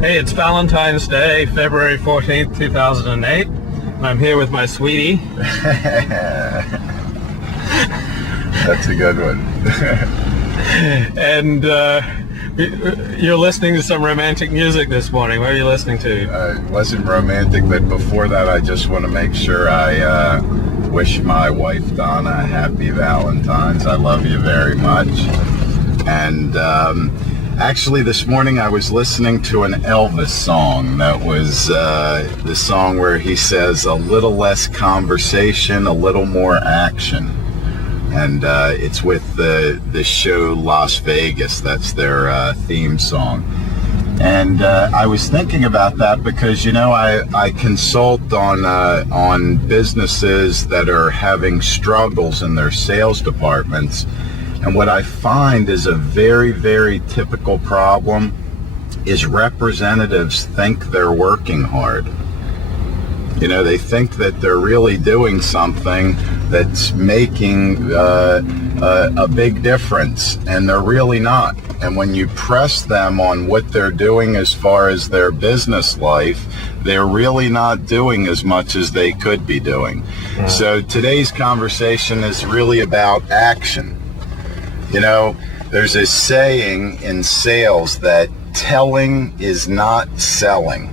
Hey, it's Valentine's Day, February 14th, 2008. And I'm here with my sweetie. That's a good one. And you're listening to some romantic music this morning. What are you listening to? It wasn't romantic, but before that, I just want to make sure I wish my wife, Donna, a happy Valentine's. I love you very much. And actually, this morning I was listening to an Elvis song. That was the song where he says, a little less conversation, a little more action. And it's with the show Las Vegas. That's their theme song. And I was thinking about that because, you know, I consult on businesses that are having struggles in their sales departments. And what I find is a very, very typical problem is representatives think they're working hard. You know, they think that they're really doing something that's making a big difference, and they're really not. And when you press them on what they're doing as far as their business life, they're really not doing as much as they could be doing. So today's conversation is really about action. You know, there's a saying in sales that telling is not selling.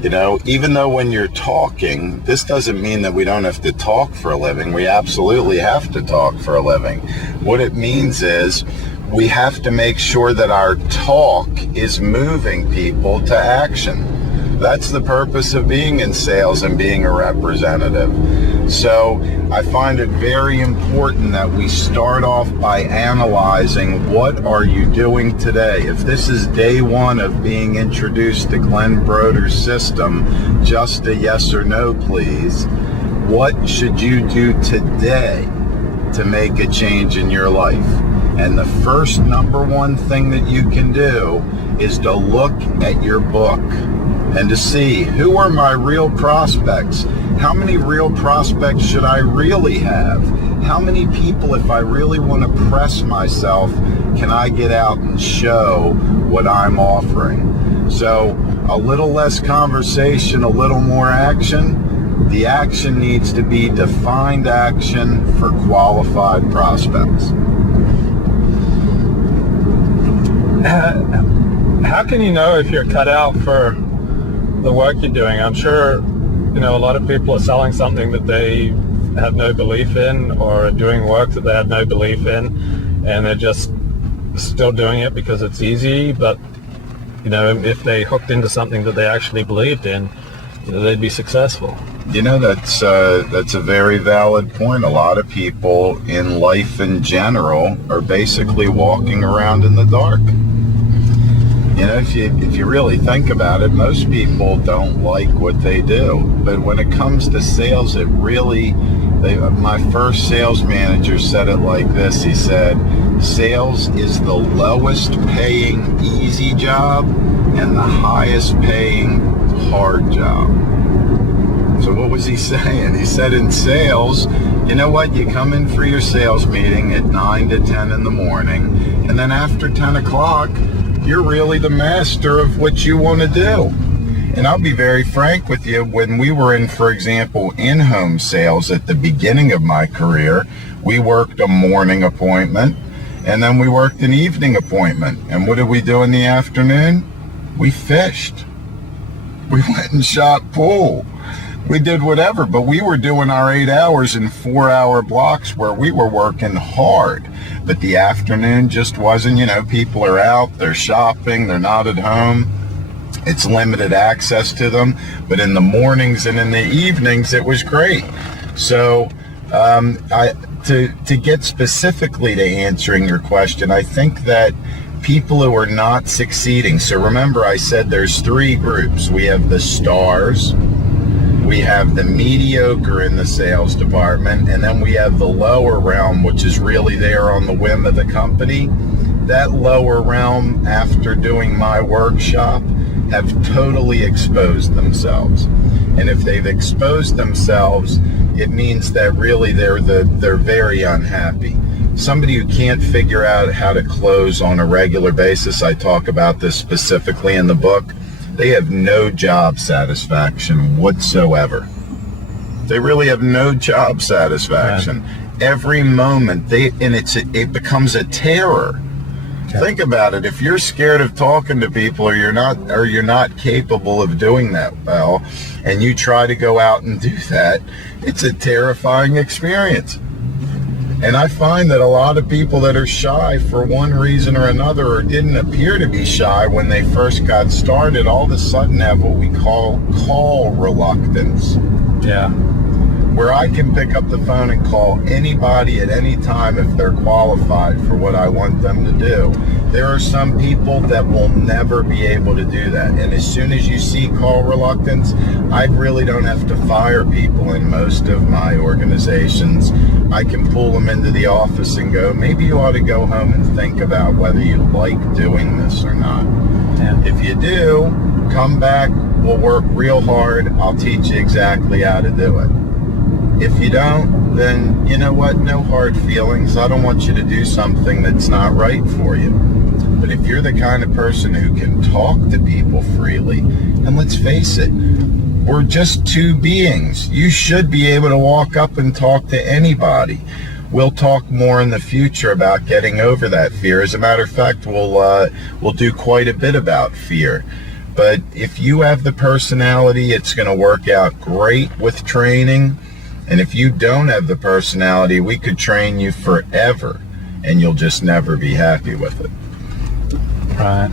You know, even though when you're talking, this doesn't mean that we don't have to talk for a living. We absolutely have to talk for a living. What it means is we have to make sure that our talk is moving people to action. That's the purpose of being in sales and being a representative. So I find it very important that we start off by analyzing what are you doing today. If this is day one of being introduced to Glenn Broder's system, just a yes or no, please. What should you do today to make a change in your life? And the first number one thing that you can do is to look at your book and to see who are my real prospects. How many real prospects should I really have? How many people, if I really want to press myself, can I get out and show what I'm offering? So a little less conversation, a little more action. The action needs to be defined action for qualified prospects. How can you know if you're cut out for the work you're doing? I'm sure, you know, a lot of people are selling something that they have no belief in, or are doing work that they have no belief in, and they're just still doing it because it's easy. But, you know, if they hooked into something that they actually believed in, you know, they'd be successful. You know, that's a very valid point. A lot of people in life in general are basically walking around in the dark. You know, if you really think about it, most people don't like what they do. But when it comes to sales, it really, my first sales manager said it like this. He said, sales is the lowest paying easy job and the highest paying hard job. So what was he saying? He said in sales, you know what, you come in for your sales meeting at 9 to 10 in the morning, and then after 10 o'clock, you're really the master of what you want to do. And I'll be very frank with you, when we were in, for example, in-home sales at the beginning of my career, we worked a morning appointment, and then we worked an evening appointment. And what did we do in the afternoon? We fished. We went and shot pool. We did whatever, but we were doing our 8 hours in 4-hour blocks where we were working hard. But the afternoon just wasn't, you know, people are out, they're shopping, they're not at home. It's limited access to them. But in the mornings and in the evenings, it was great. So to get specifically to answering your question, I think that people who are not succeeding, so remember I said there's 3 groups. We have the stars, we have the mediocre in the sales department, and then we have the lower realm, which is really there on the whim of the company. That lower realm, after doing my workshop, have totally exposed themselves. And if they've exposed themselves, it means that really they're very unhappy. somebody who can't figure out how to close on a regular basis, I talk about this specifically in the book, they have no job satisfaction whatsoever. They really have no job satisfaction. Right. Every moment, it becomes a terror. Okay. Think about it. If you're scared of talking to people, or you're not capable of doing that well, and you try to go out and do that, it's a terrifying experience. And I find that a lot of people that are shy for one reason or another, or didn't appear to be shy when they first got started, all of a sudden have what we call call reluctance. Yeah. Where I can pick up the phone and call anybody at any time if they're qualified for what I want them to do. There are some people that will never be able to do that. And as soon as you see call reluctance, I really don't have to fire people in most of my organizations. I can pull them into the office and go, maybe you ought to go home and think about whether you like doing this or not. Yeah. If you do, come back, we'll work real hard, I'll teach you exactly how to do it. If you don't, then you know what, no hard feelings. I don't want you to do something that's not right for you. But if you're the kind of person who can talk to people freely, and let's face it, we're just two beings. You should be able to walk up and talk to anybody. We'll talk more in the future about getting over that fear. As a matter of fact, we'll do quite a bit about fear. But if you have the personality, it's going to work out great with training. And if you don't have the personality, we could train you forever, and you'll just never be happy with it. Right.